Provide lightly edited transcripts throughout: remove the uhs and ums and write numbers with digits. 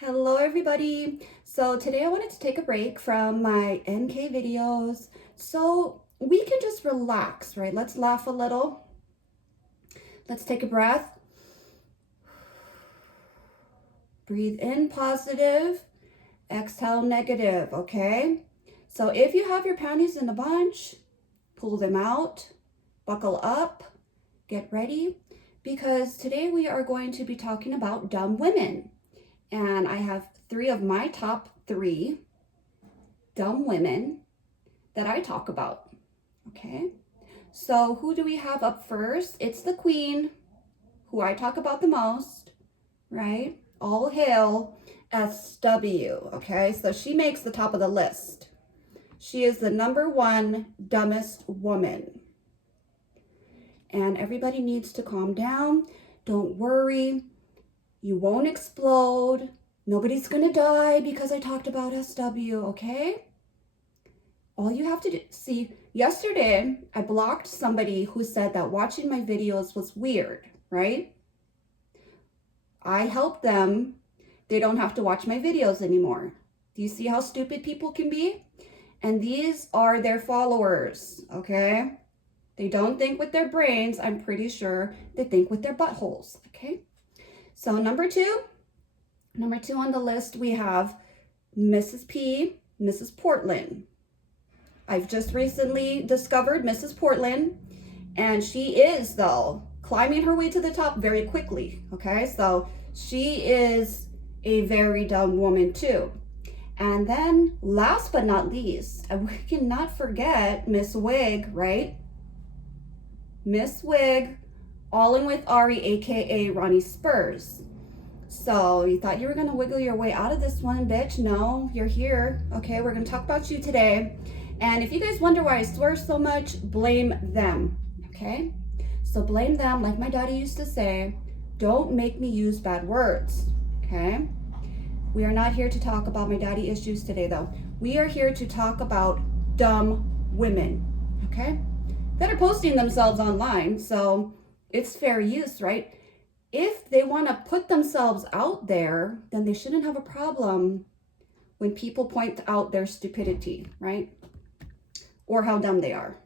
Hello everybody. So today I wanted to take a break from my MK videos so we can just relax, right? Let's laugh a little. Let's take a breath. Breathe in positive, exhale negative, okay? So if you have your panties in a bunch, pull them out, buckle up, get ready, because today we are going to be talking about dumb women. And I have three of my top three dumb women that I talk about, okay? So who do we have up first? It's the queen, who I talk about the most, right? All hail SW, okay? So she makes the top of the list. She is the number one dumbest woman. And everybody needs to calm down. Don't worry. You won't explode. Nobody's gonna die because I talked about SW, okay? All you have to do, see, yesterday I blocked somebody who said that watching my videos was weird, right? I helped them. They don't have to watch my videos anymore. Do you see how stupid people can be? And these are their followers, okay? They don't think with their brains. I'm pretty sure they think with their buttholes, okay? So number two on the list, we have Mrs. Portland. I've just recently discovered Mrs. Portland, and she is, though, climbing her way to the top very quickly, okay? So she is a very dumb woman, too. And then, last but not least, we cannot forget Miss Wig, right? Miss Wig, all in with Ari, aka Ronnie Spurs. So you thought you were gonna wiggle your way out of this one, bitch. No, you're here. Okay, we're gonna talk about you today. And if you guys wonder why I swear so much, blame them, okay? So blame them, like my daddy used to say, don't make me use bad words, okay? We are not here to talk about my daddy issues today, though. We are here to talk about dumb women, okay? That are posting themselves online, so it's fair use, right? If they want to put themselves out there, then they shouldn't have a problem when people point out their stupidity, right? Or how dumb they are.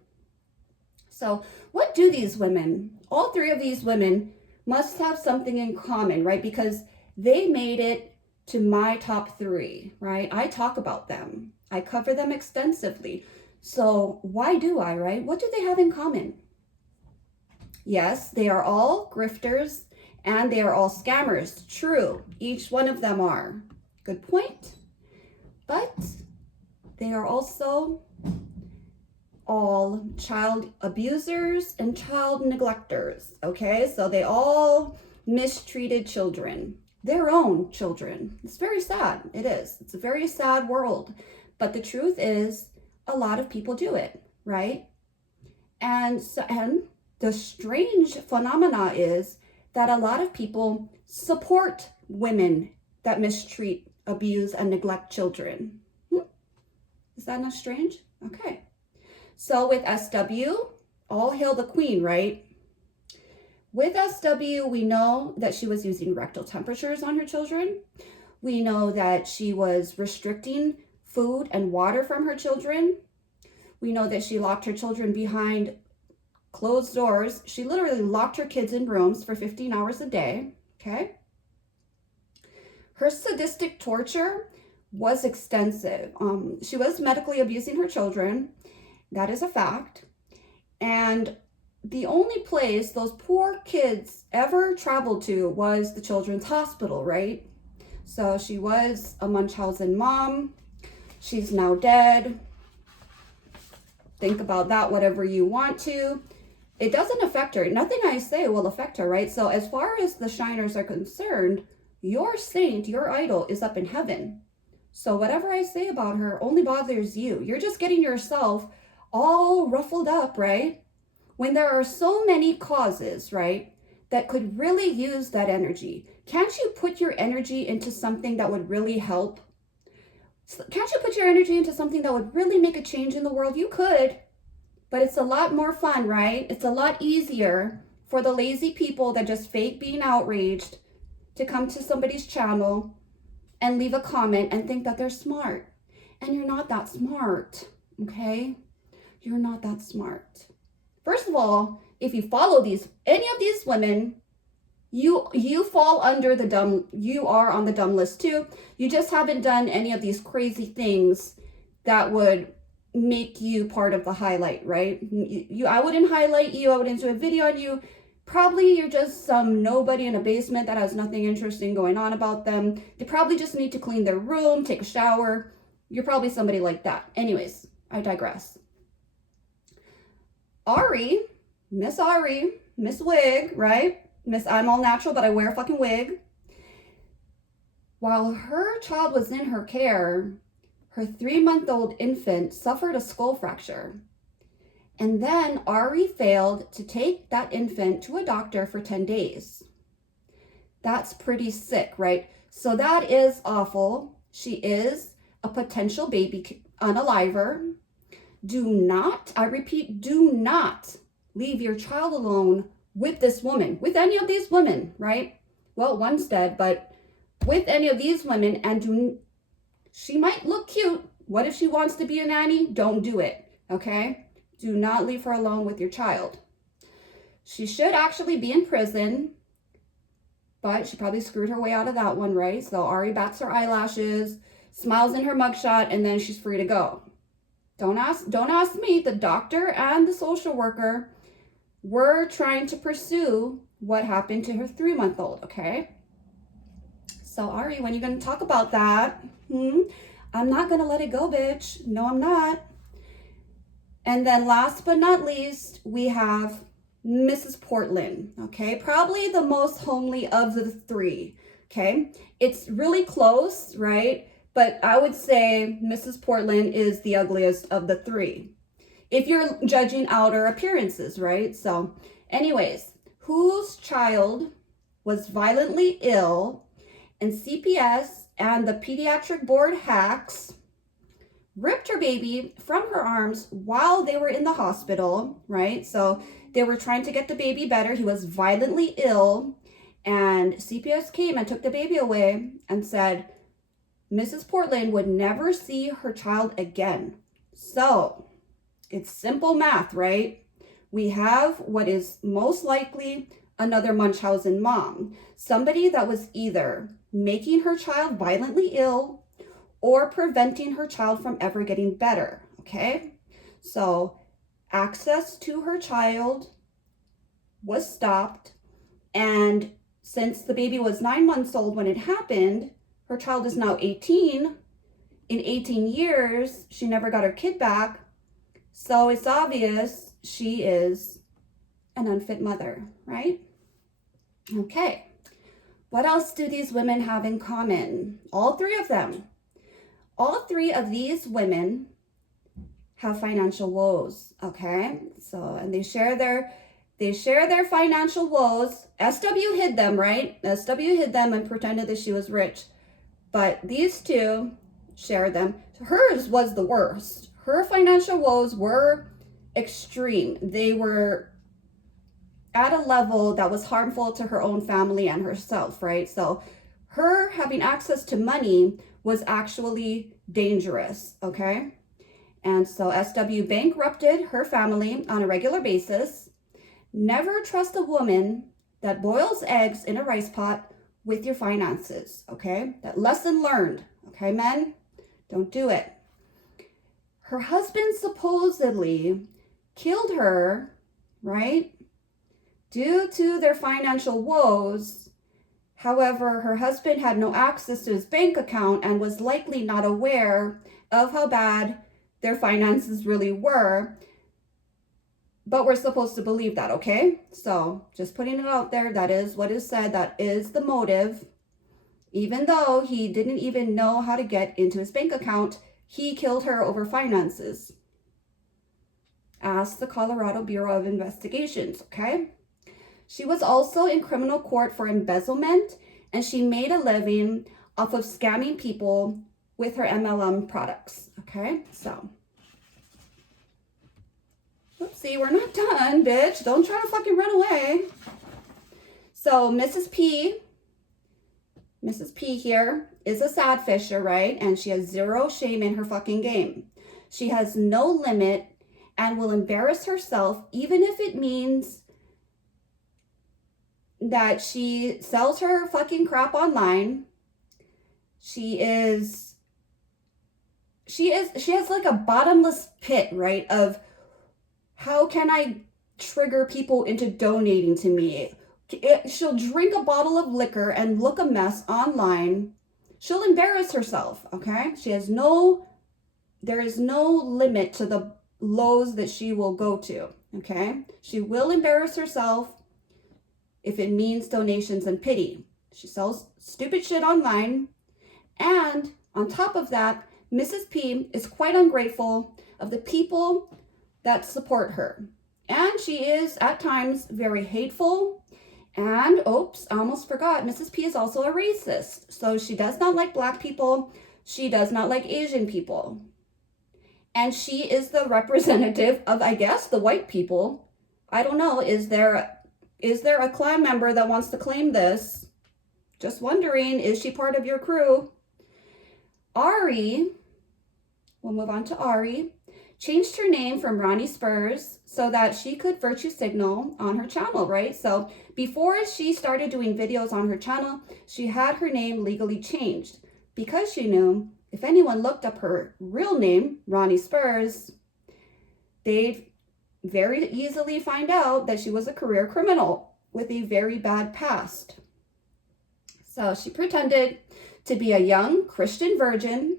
So what do these women, all three of these women, must have something in common, right? Because they made it to my top three, right? I talk about them. I cover them extensively. So why do I, right? What do they have in common? Yes, they are all grifters and they are all scammers. True, each one of them are. Good point. But they are also all child abusers and child neglectors, okay? So they all mistreated children, their own children. It's very sad. It is. It's a very sad world. But the truth is, a lot of people do it, right? And the strange phenomena is that a lot of people support women that mistreat, abuse, and neglect children. Is that not strange? Okay. So with SW, all hail the queen, right? With SW, we know that she was using rectal temperatures on her children. We know that she was restricting food and water from her children. We know that she locked her children behind closed doors. She literally locked her kids in rooms for 15 hours a day, okay? Her sadistic torture was extensive. She was medically abusing her children. That is a fact. And the only place those poor kids ever traveled to was the children's hospital, right? So she was a Munchausen mom. She's now dead. Think about that whatever you want to. It doesn't affect her. Nothing I say will affect her, right? So as far as the Shiners are concerned, your saint, your idol, is up in heaven. So whatever I say about her only bothers you. You're just getting yourself all ruffled up, right? When there are so many causes, right, that could really use that energy. Can't you put your energy into something that would really help? Can't you put your energy into something that would really make a change in the world? You could, but it's a lot more fun, right? It's a lot easier for the lazy people that just fake being outraged to come to somebody's channel and leave a comment and think that they're smart. And you're not that smart, okay? You're not that smart. First of all, if you follow any of these women, you fall under the dumb, you are on the dumb list too. You just haven't done any of these crazy things that would make you part of the highlight, right? I wouldn't highlight you. I wouldn't do a video on you. Probably you're just some nobody in a basement that has nothing interesting going on about them. They probably just need to clean their room, take a shower. You're probably somebody like that. Anyways, I digress. Miss Wig, right? Miss I'm all natural, but I wear a fucking wig. While her child was in her care, her 3-month-old infant suffered a skull fracture. And then Ari failed to take that infant to a doctor for 10 days. That's pretty sick, right? So that is awful. She is a potential baby unaliver. Do not, I repeat, do not leave your child alone with this woman, with any of these women, right? Well, one's dead, but with any of these women, and she might look cute. What if she wants to be a nanny? Don't do it, okay? Do not leave her alone with your child. She should actually be in prison, but she probably screwed her way out of that one, right? So Ari bats her eyelashes, smiles in her mugshot, and then she's free to go. Don't ask me. The doctor and the social worker were trying to pursue what happened to her 3-month-old, okay? So Ari, when are you going to talk about that? I'm not going to let it go, bitch. No, I'm not. And then last but not least, we have Mrs. Portland, okay? Probably the most homely of the three, okay? It's really close, right? But I would say Mrs. Portland is the ugliest of the three, if you're judging outer appearances, right? So anyways, whose child was violently ill, and CPS and the pediatric board hacks ripped her baby from her arms while they were in the hospital, right? So they were trying to get the baby better. He was violently ill, and CPS came and took the baby away and said Mrs. Portland would never see her child again. So it's simple math, right? We have what is most likely another Munchausen mom, somebody that was either making her child violently ill or preventing her child from ever getting better, okay? So access to her child was stopped, and since the baby was 9 months old when it happened, her child is now 18. In 18 years, she never got her kid back. So it's obvious she is an unfit mother, right? Okay. What else do these women have in common? All three of them. All three of these women have financial woes, okay? So, and they share their financial woes. SW hid them, right? SW hid them and pretended that she was rich. But these two share them. Hers was the worst. Her financial woes were extreme. They were at a level that was harmful to her own family and herself, right? So her having access to money was actually dangerous, okay? And so SW bankrupted her family on a regular basis. Never trust a woman that boils eggs in a rice pot with your finances, okay? That lesson learned, okay, men? Don't do it. Her husband supposedly killed her, right? Due to their financial woes. However, her husband had no access to his bank account and was likely not aware of how bad their finances really were. But we're supposed to believe that, okay? So just putting it out there, that is what is said, that is the motive. Even though he didn't even know how to get into his bank account, he killed her over finances. Ask the Colorado Bureau of Investigations, okay? She was also in criminal court for embezzlement, and she made a living off of scamming people with her MLM products, okay? So, oopsie, we're not done, bitch. Don't try to fucking run away. So, Mrs. P Mrs. P here is a sad fisher, right? And she has zero shame in her fucking game. She has no limit and will embarrass herself, even if it means that she sells her fucking crap online. She has like a bottomless pit, right? Of how can I trigger people into donating to me? She'll drink a bottle of liquor and look a mess online. She'll embarrass herself, okay? There is no limit to the lows that she will go to, okay? She will embarrass herself if it means donations and pity. She sells stupid shit online. And on top of that, Mrs. P is quite ungrateful of the people that support her. And she is at times very hateful. And, oops, I almost forgot, Mrs. P is also a racist. So she does not like Black people. She does not like Asian people. And she is the representative of, I guess, the white people. I don't know, is there a clan member that wants to claim this? Just wondering, is she part of your crew? Ari, we'll move on to Ari, changed her name from Ronnie Spurs so that she could virtue signal on her channel, right? So before she started doing videos on her channel, she had her name legally changed because she knew if anyone looked up her real name, Ronnie Spurs, they'd very easily find out that she was a career criminal with a very bad past. So she pretended to be a young Christian virgin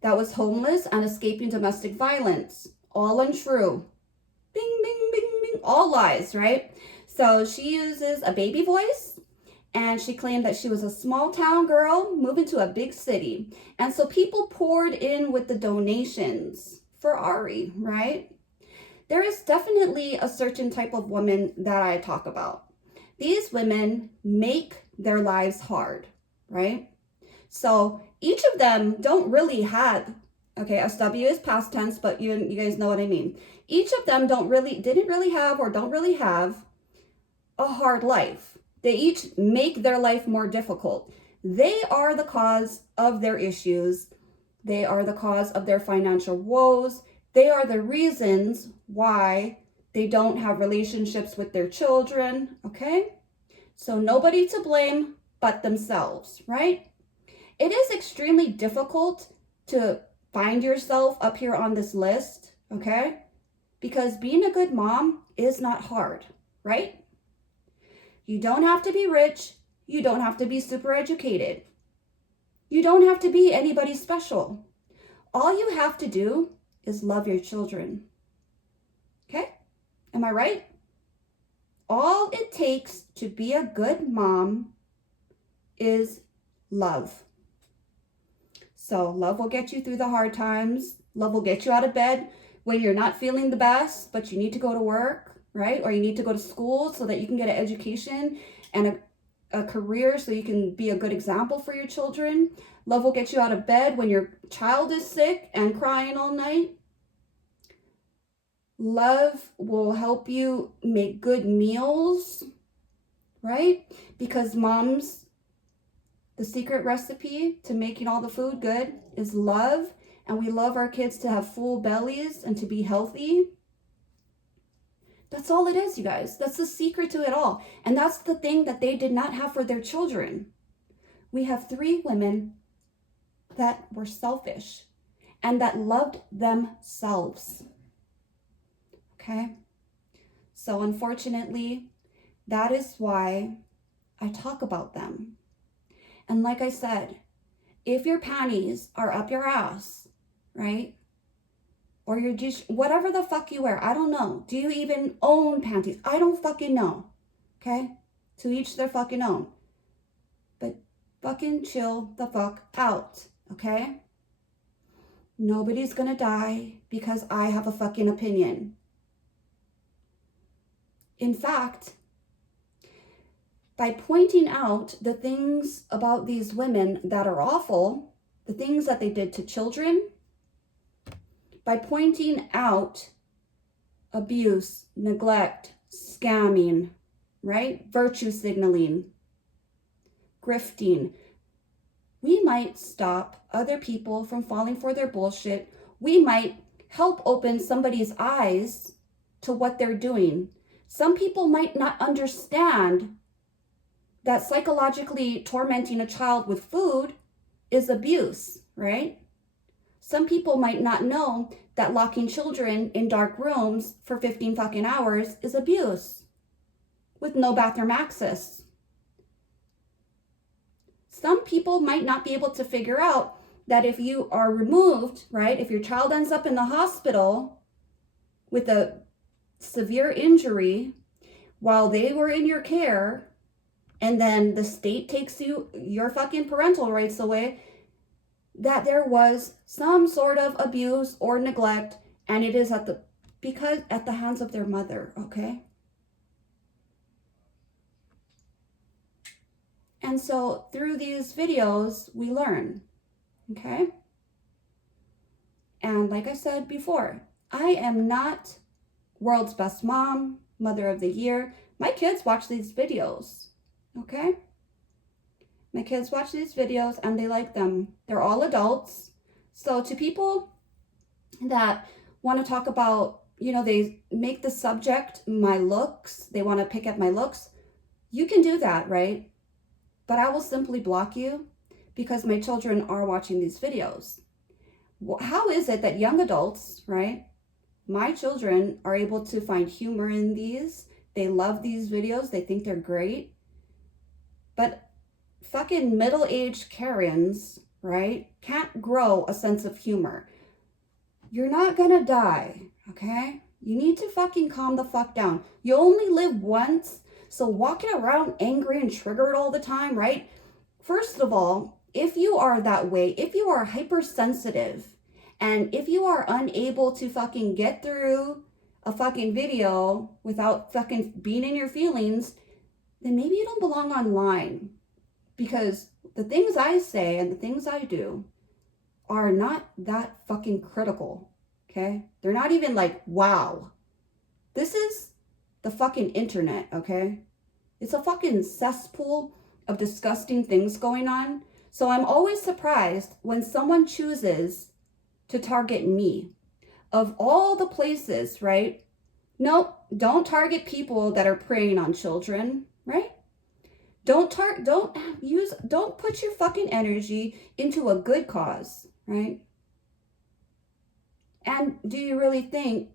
that was homeless and escaping domestic violence. All untrue. Bing, bing, bing, bing. All lies, right? So she uses a baby voice, and she claimed that she was a small town girl moving to a big city. And so people poured in with the donations for Ari, right? There is definitely a certain type of woman that I talk about. These women make their lives hard, right? So each of them don't really have, okay, SW is past tense, but you guys know what I mean. Each of them didn't really have or don't really have a hard life. They each make their life more difficult. They are the cause of their issues. They are the cause of their financial woes. They are the reasons why they don't have relationships with their children, okay? So nobody to blame but themselves, right? It is extremely difficult to find yourself up here on this list, okay? Because being a good mom is not hard, right? You don't have to be rich. You don't have to be super educated. You don't have to be anybody special. All you have to do is love your children, okay? Am I right? All it takes to be a good mom is love. So love will get you through the hard times. Love will get you out of bed when you're not feeling the best, but you need to go to work, right? Or you need to go to school so that you can get an education and a career so you can be a good example for your children. Love will get you out of bed when your child is sick and crying all night. Love will help you make good meals, right? Because moms, the secret recipe to making all the food good is love. And we love our kids to have full bellies and to be healthy. That's all it is, you guys. That's the secret to it all. And that's the thing that they did not have for their children. We have 3 women that were selfish and that loved themselves. Okay? So unfortunately, that is why I talk about them. And like I said, if your panties are up your ass, right? Or you're just, whatever the fuck you wear, I don't know. Do you even own panties? I don't fucking know. Okay? To each their fucking own. But fucking chill the fuck out. Okay? Nobody's gonna die because I have a fucking opinion. In fact, by pointing out the things about these women that are awful, the things that they did to children, by pointing out abuse, neglect, scamming, right? Virtue signaling, grifting, we might stop other people from falling for their bullshit. We might help open somebody's eyes to what they're doing. Some people might not understand that psychologically tormenting a child with food is abuse, right? Some people might not know that locking children in dark rooms for 15 fucking hours is abuse with no bathroom access. Some people might not be able to figure out that if you are removed, right, if your child ends up in the hospital with a severe injury while they were in your care, and then the state takes your fucking parental rights away, that there was some sort of abuse or neglect, and it is at the hands of their mother, okay? And so through these videos, we learn, okay? And like I said before, I am not world's best mom, mother of the year. My kids watch these videos, okay? My kids watch these videos and they like them. They're all adults. So to people that want to talk about, they make the subject my looks, they want to pick at my looks, you can do that, right? But I will simply block you because my children are watching these videos. How is it that young adults, right? My children are able to find humor in these. They love these videos. They think they're great. But fucking middle-aged Karens, right, can't grow a sense of humor. You're not gonna die, okay? You need to fucking calm the fuck down. You only live once. So walking around angry and triggered all the time, right? First of all, if you are that way, if you are hypersensitive, and if you are unable to fucking get through a fucking video without fucking being in your feelings, then maybe you don't belong online. Because the things I say and the things I do are not that fucking critical, okay? They're not even like, wow. This is the fucking internet, okay? It's a fucking cesspool of disgusting things going on. So I'm always surprised when someone chooses to target me. Of all the places, right? Nope, don't target people that are preying on children, right? Don't put your fucking energy into a good cause, right? And do you really think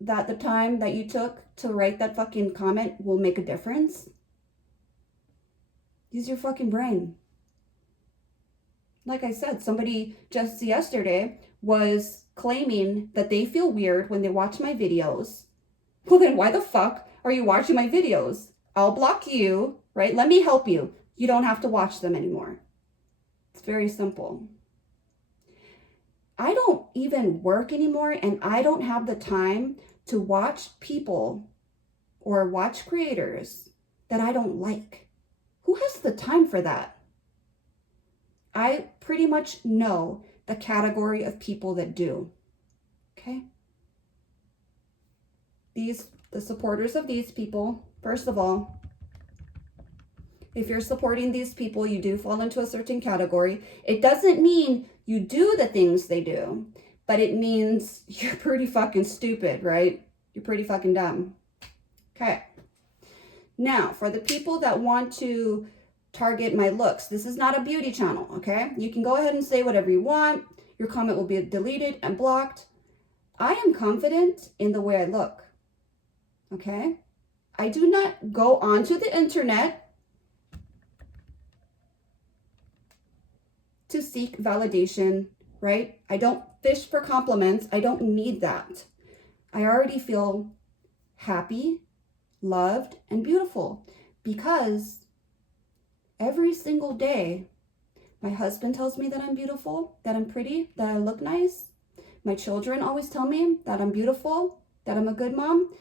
that the time that you took to write that fucking comment will make a difference? Use your fucking brain. Like I said, somebody just yesterday was claiming that they feel weird when they watch my videos. Well, then why the fuck are you watching my videos? I'll block you, right? Let me help you. You don't have to watch them anymore. It's very simple. I don't even work anymore, and I don't have the time to watch people or watch creators that I don't like. Who has the time for that? I pretty much know the category of people that do. Okay? The supporters of these people, first of all, if you're supporting these people, you do fall into a certain category. It doesn't mean you do the things they do, but it means you're pretty fucking stupid, right? You're pretty fucking dumb. Okay. Now, for the people that want to target my looks, this is not a beauty channel, okay? You can go ahead and say whatever you want. Your comment will be deleted and blocked. I am confident in the way I look, okay? I do not go onto the internet to seek validation, right? I don't fish for compliments. I don't need that. I already feel happy, loved, and beautiful because every single day, my husband tells me that I'm beautiful, that I'm pretty, that I look nice. My children always tell me that I'm beautiful, that I'm a good mom,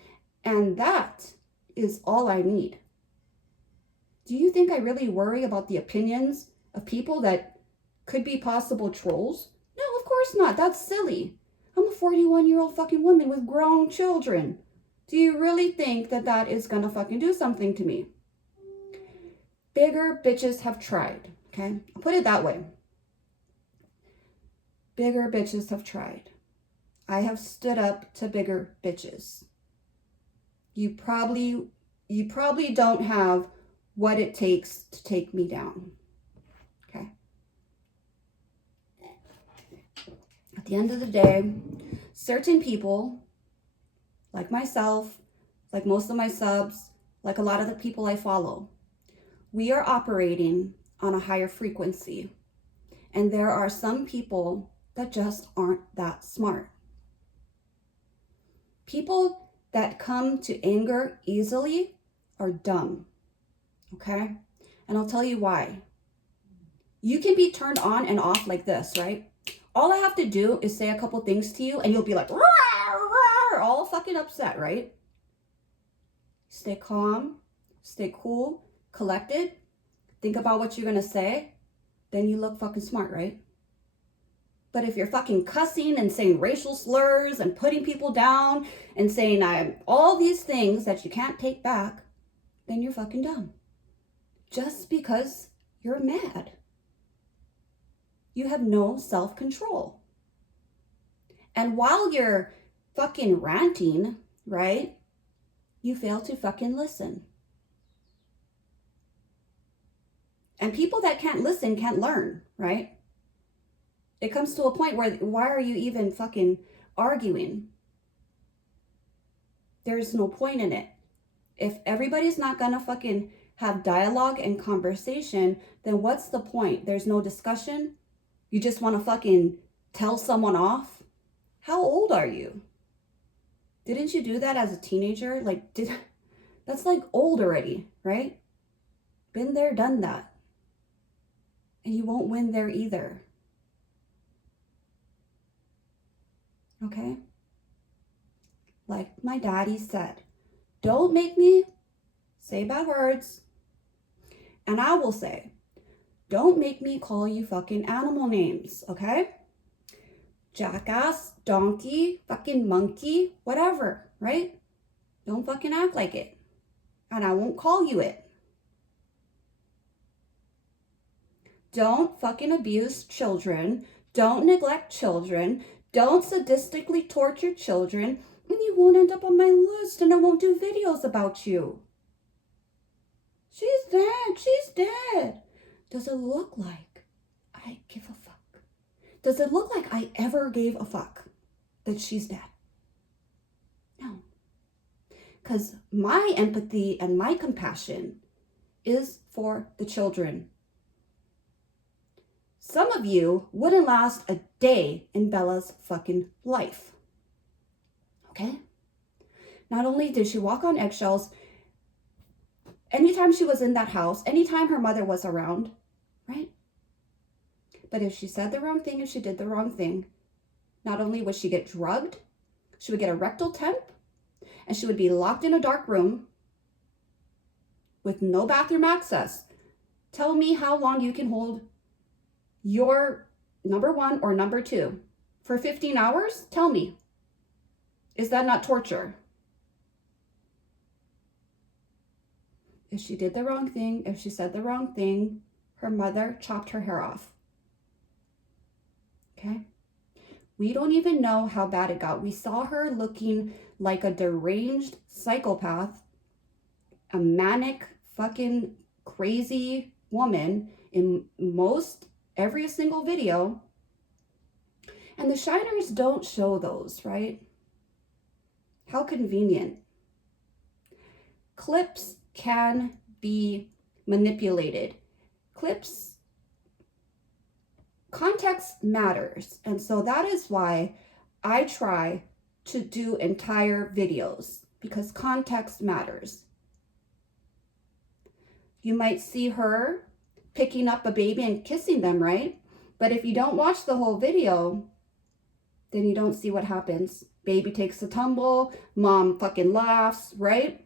and that is all I need. Do you think I really worry about the opinions of people that could be possible trolls? No, of course not. That's silly. I'm a 41-year-old fucking woman with grown children. Do you really think that that is gonna fucking do something to me? Bigger bitches have tried, okay? I'll put it that way. Bigger bitches have tried. I have stood up to bigger bitches. You probably don't have what it takes to take me down. Okay. At the end of the day, certain people, like myself, like most of my subs, like a lot of the people I follow, we are operating on a higher frequency. And there are some people that just aren't that smart. People that come to anger easily are dumb. Okay? And I'll tell you why. You can be turned on and off like this, right? All I have to do is say a couple things to you and you'll be like, rawr, rawr, all fucking upset, right? Stay calm, stay cool, collected, think about what you're gonna say, then you look fucking smart, right? But if you're fucking cussing and saying racial slurs and putting people down and saying all these things that you can't take back, then you're fucking dumb. Just because you're mad. You have no self-control. And while you're fucking ranting, right, you fail to fucking listen. And people that can't listen can't learn, right? It comes to a point where, why are you even fucking arguing? There's no point in it. If everybody's not gonna fucking have dialogue and conversation, then what's the point? There's no discussion. You just want to fucking tell someone off? How old are you? Didn't you do that as a teenager? That's like old already, right? Been there, done that. And you won't win there either. Okay? Like my daddy said, don't make me say bad words. And I will say, don't make me call you fucking animal names, okay? Jackass, donkey, fucking monkey, whatever, right? Don't fucking act like it. And I won't call you it. Don't fucking abuse children. Don't neglect children. Don't sadistically torture children. And you won't end up on my list and I won't do videos about you. She's dead. She's dead. Does it look like I give a fuck? Does it look like I ever gave a fuck that she's dead? No. Because my empathy and my compassion is for the children. Some of you wouldn't last a day in Bella's fucking life. Okay? Not only did she walk on eggshells, anytime she was in that house, anytime her mother was around, right? But if she said the wrong thing, if she did the wrong thing, not only would she get drugged, she would get a rectal temp, and she would be locked in a dark room with no bathroom access. Tell me how long you can hold your number one or number two for 15 hours? Tell me. Is that not torture? If she did the wrong thing, if she said the wrong thing, her mother chopped her hair off. Okay? We don't even know how bad it got. We saw her looking like a deranged psychopath, a manic, fucking crazy woman in every single video. And the shiners don't show those, right? How convenient. Clips can be manipulated. Context matters. And so that is why I try to do entire videos, because context matters. You might see her picking up a baby and kissing them, right? But if you don't watch the whole video, then you don't see what happens. Baby takes a tumble, mom fucking laughs, right?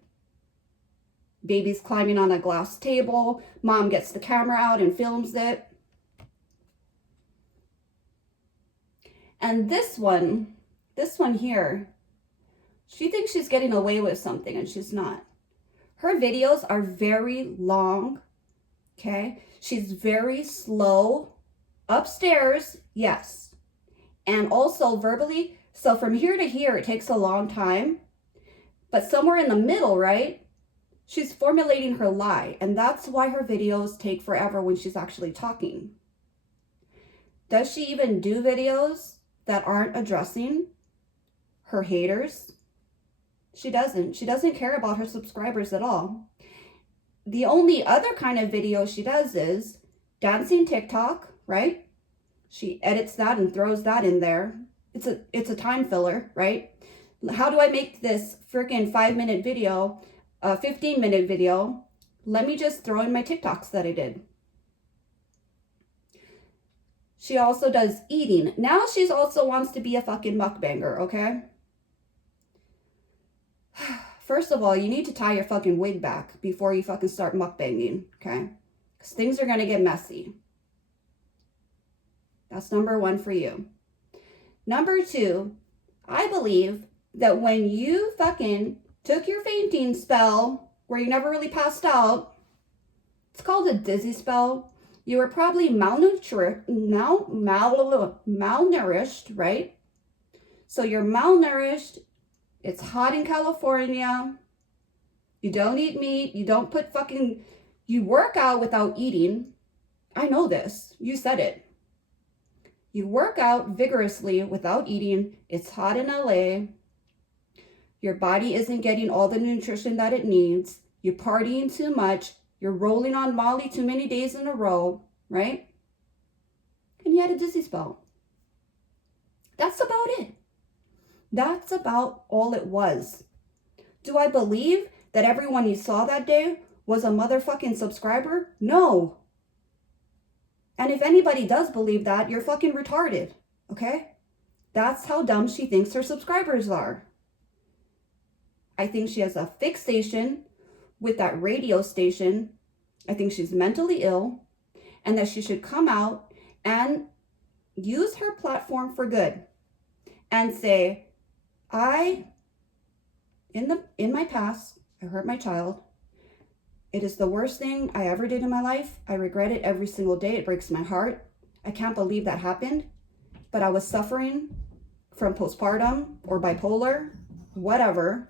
Baby's climbing on a glass table, mom gets the camera out and films it. And this one here, she thinks she's getting away with something and she's not. Her videos are very long, okay? She's very slow. Upstairs, yes. and also verbally. So from here to here, it takes a long time. But somewhere in the middle, right? She's formulating her lie. And that's why her videos take forever when she's actually talking. Does she even do videos that aren't addressing her haters? She doesn't. She doesn't care about her subscribers at all. The only other kind of video she does is dancing TikTok, right? She edits that and throws that in there. It's a time filler, right? How do I make this freaking 5-minute video a 15-minute video? Let me just throw in my TikToks that I did. She also does eating. Now she's also wants to be a fucking mukbanger, okay? First of all, you need to tie your fucking wig back before you fucking start mukbanging, okay? Because things are going to get messy. That's number one for you. Number two, I believe that when you fucking took your fainting spell where you never really passed out, it's called a dizzy spell. You were probably malnourished, right? So you're malnourished. It's hot in California. You don't eat meat. You don't put fucking, you work out without eating. I know this. You said it. You work out vigorously without eating. It's hot in LA. Your body isn't getting all the nutrition that it needs. You're partying too much. You're rolling on Molly too many days in a row, right? And you had a dizzy spell. That's about it. That's about all it was. Do I believe that everyone you saw that day was a motherfucking subscriber? No. And if anybody does believe that, you're fucking retarded, okay? That's how dumb she thinks her subscribers are. I think she has a fixation with that radio station. I think she's mentally ill and that she should come out and use her platform for good and say, in my past, I hurt my child. It is the worst thing I ever did in my life. I regret it every single day. It breaks my heart. I can't believe that happened. But I was suffering from postpartum or bipolar, whatever.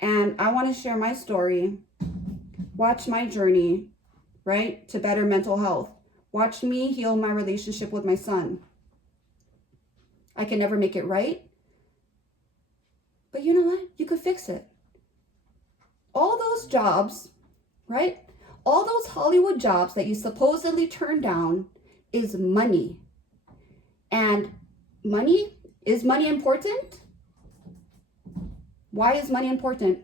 And I want to share my story. Watch my journey, right, to better mental health. Watch me heal my relationship with my son. I can never make it right. But you know what? You could fix it. All those jobs, right? All those Hollywood jobs that you supposedly turned down is money. And money, is money important? Why is money important?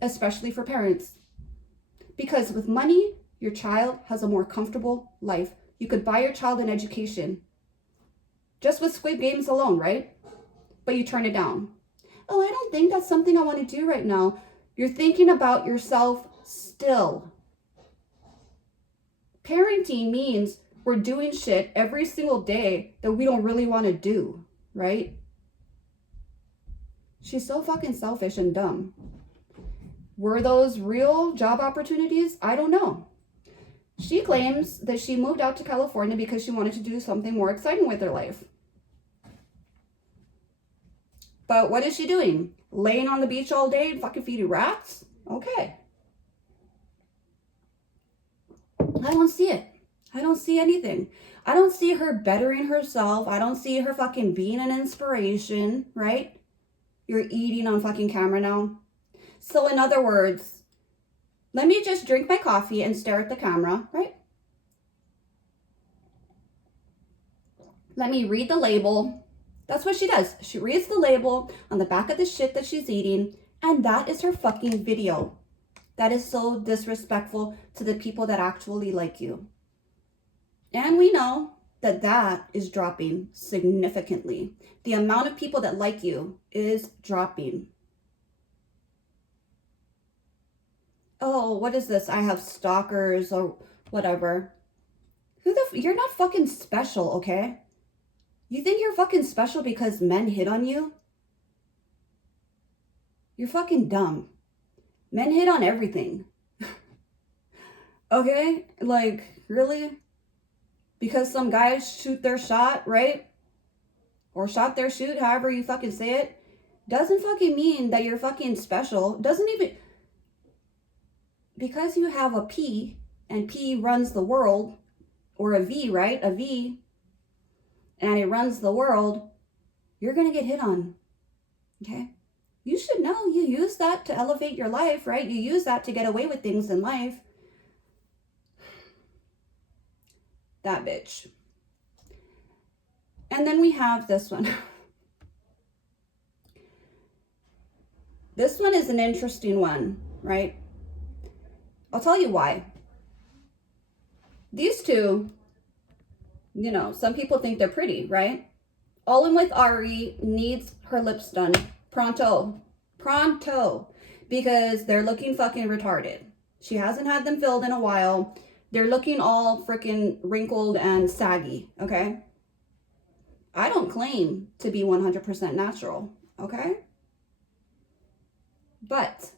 Especially for parents. Because with money, your child has a more comfortable life. You could buy your child an education. Just with Squid Games alone, right? But you turn it down. Oh, I don't think that's something I want to do right now. You're thinking about yourself still. Parenting means we're doing shit every single day that we don't really want to do, right? She's so fucking selfish and dumb. Were those real job opportunities? I don't know. She claims that she moved out to California because she wanted to do something more exciting with her life. But what is she doing? Laying on the beach all day and fucking feeding rats? Okay. I don't see it. I don't see anything. I don't see her bettering herself. I don't see her fucking being an inspiration, right? You're eating on fucking camera now. So in other words, let me just drink my coffee and stare at the camera, right? Let me read the label. That's what she does. She reads the label on the back of the shit that she's eating, and that is her fucking video. That is so disrespectful to the people that actually like you. And we know that that is dropping significantly. The amount of people that like you is dropping. Oh, what is this? I have stalkers or whatever. You're not fucking special, okay? You think you're fucking special because men hit on you? You're fucking dumb. Men hit on everything. Okay? Like, really? Because some guys shoot their shot, right? or shot their shoot, however you fucking say it, doesn't fucking mean that you're fucking special. Doesn't even, because you have a P and P runs the world, or a V, right? A V, and it runs the world, you're going to get hit on, okay? You should know you use that to elevate your life, right? You use that to get away with things in life. That bitch. And then we have this one. This one is an interesting one, right? I'll tell you why. These two, you know, some people think they're pretty, right? All In With Ari needs her lips done pronto, because they're looking fucking retarded. She hasn't had them filled in a while. They're looking all freaking wrinkled and saggy, okay? I don't claim to be 100% natural, okay? But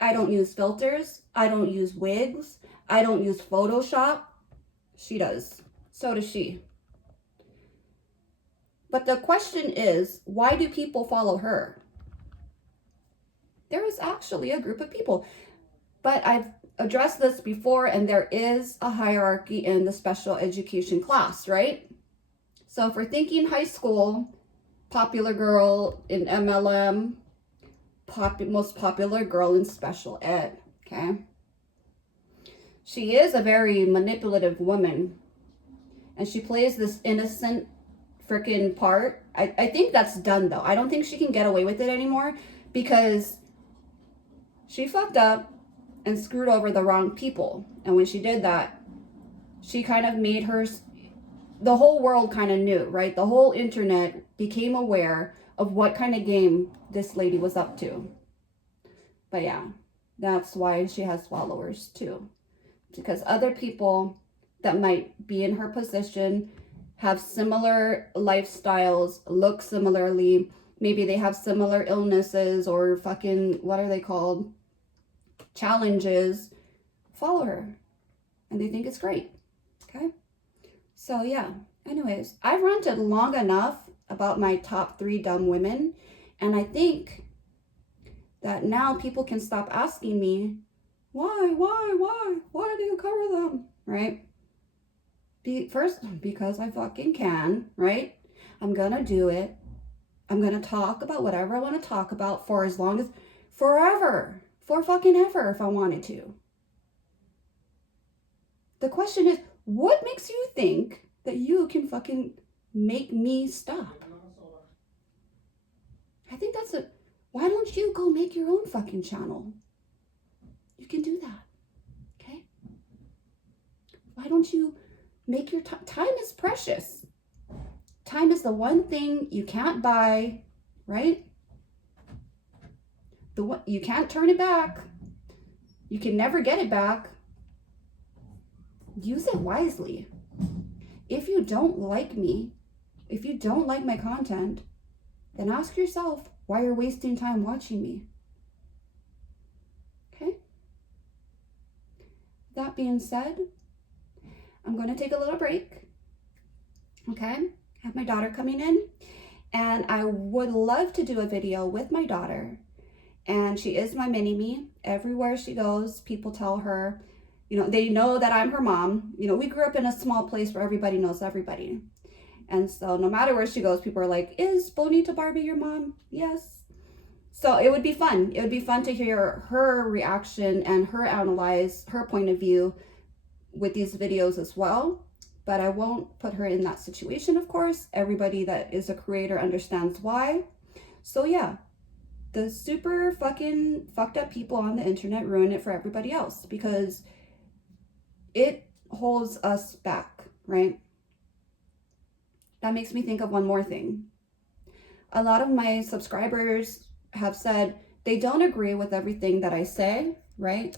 I don't use filters. I don't use wigs. I don't use Photoshop. She does. So does she. But the question is, why do people follow her? There is actually a group of people. But I've addressed this before, and there is a hierarchy in the special education class, right? So if we're thinking high school, popular girl in MLM, most popular girl in special ed, okay? She is a very manipulative woman, and she plays this innocent freaking part. I think that's done, though. I don't think she can get away with it anymore, because she fucked up and screwed over the wrong people. And when she did that, she kind of made the whole world kind of knew, right? The whole internet became aware of what kind of game this lady was up to. But yeah, that's why she has followers too. Because other people that might be in her position have similar lifestyles, look similarly. Maybe they have similar illnesses or fucking, what are they called? Challenges. Follow her. And they think it's great. Okay? So yeah. Anyways, I've ranted long enough about my top 3 dumb women. And I think that now people can stop asking me, why do you cover them? Right? First, because I fucking can, right? I'm gonna do it. I'm gonna talk about whatever I want to talk about for as long as, forever, for fucking ever if I wanted to. The question is, what makes you think that you can fucking make me stop? I think why don't you go make your own fucking channel? You can do that, okay? Why don't you make your time is precious. Time is the one thing you can't buy, right? You can't turn it back. You can never get it back. Use it wisely. If you don't like me, if you don't like my content, then ask yourself why you're wasting time watching me. Okay? That being said, I'm going to take a little break. Okay? I have my daughter coming in, and I would love to do a video with my daughter. And she is my mini-me. Everywhere she goes, people tell her, you know, they know that I'm her mom. You know, we grew up in a small place where everybody knows everybody. And so no matter where she goes, people are like, is Bonita Barbie your mom? Yes. So it would be fun. It would be fun to hear her reaction and her analyze her point of view with these videos as well. But I won't put her in that situation, of course. Everybody that is a creator understands why. So yeah, the super fucking fucked up people on the internet ruin it for everybody else because it holds us back, right? That makes me think of one more thing. A lot of my subscribers have said they don't agree with everything that I say, right?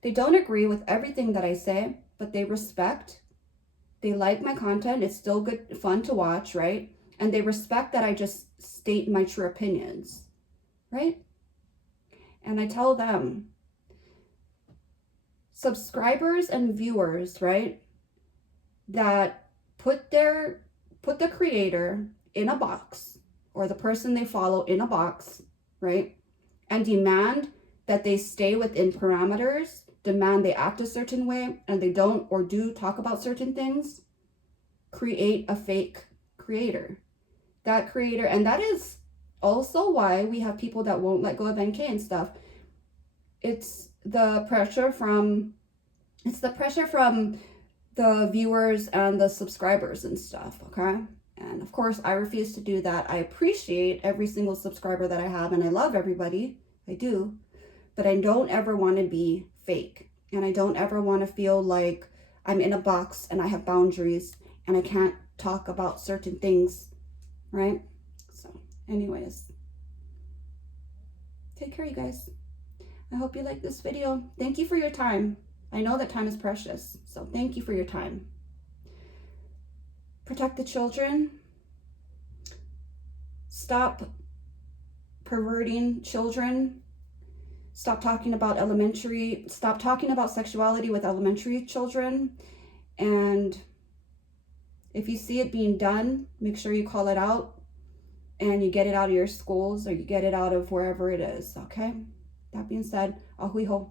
They don't agree with everything that I say, but they respect. They like my content. It's still good, fun to watch, right? And they respect that I just state my true opinions, right? And I tell them, subscribers and viewers, right, that put their put the creator in a box, or the person they follow in a box, right? And demand that they stay within parameters, demand they act a certain way, and they don't or do talk about certain things, create a fake creator. That creator, and that is also why we have people that won't let go of NK and stuff. It's the pressure from the viewers and the subscribers and stuff, okay? And of course, I refuse to do that. I appreciate every single subscriber that I have, and I love everybody. I do. But I don't ever want to be fake. And I don't ever want to feel like I'm in a box and I have boundaries and I can't talk about certain things, right? So, anyways, take care, you guys. I hope you like this video. Thank you for your time. I know that time is precious, so thank you for your time. Protect the children. Stop perverting children. Stop talking about stop talking about sexuality with elementary children. And if you see it being done, make sure you call it out and you get it out of your schools, or you get it out of wherever it is, okay? That being said, ahui ho.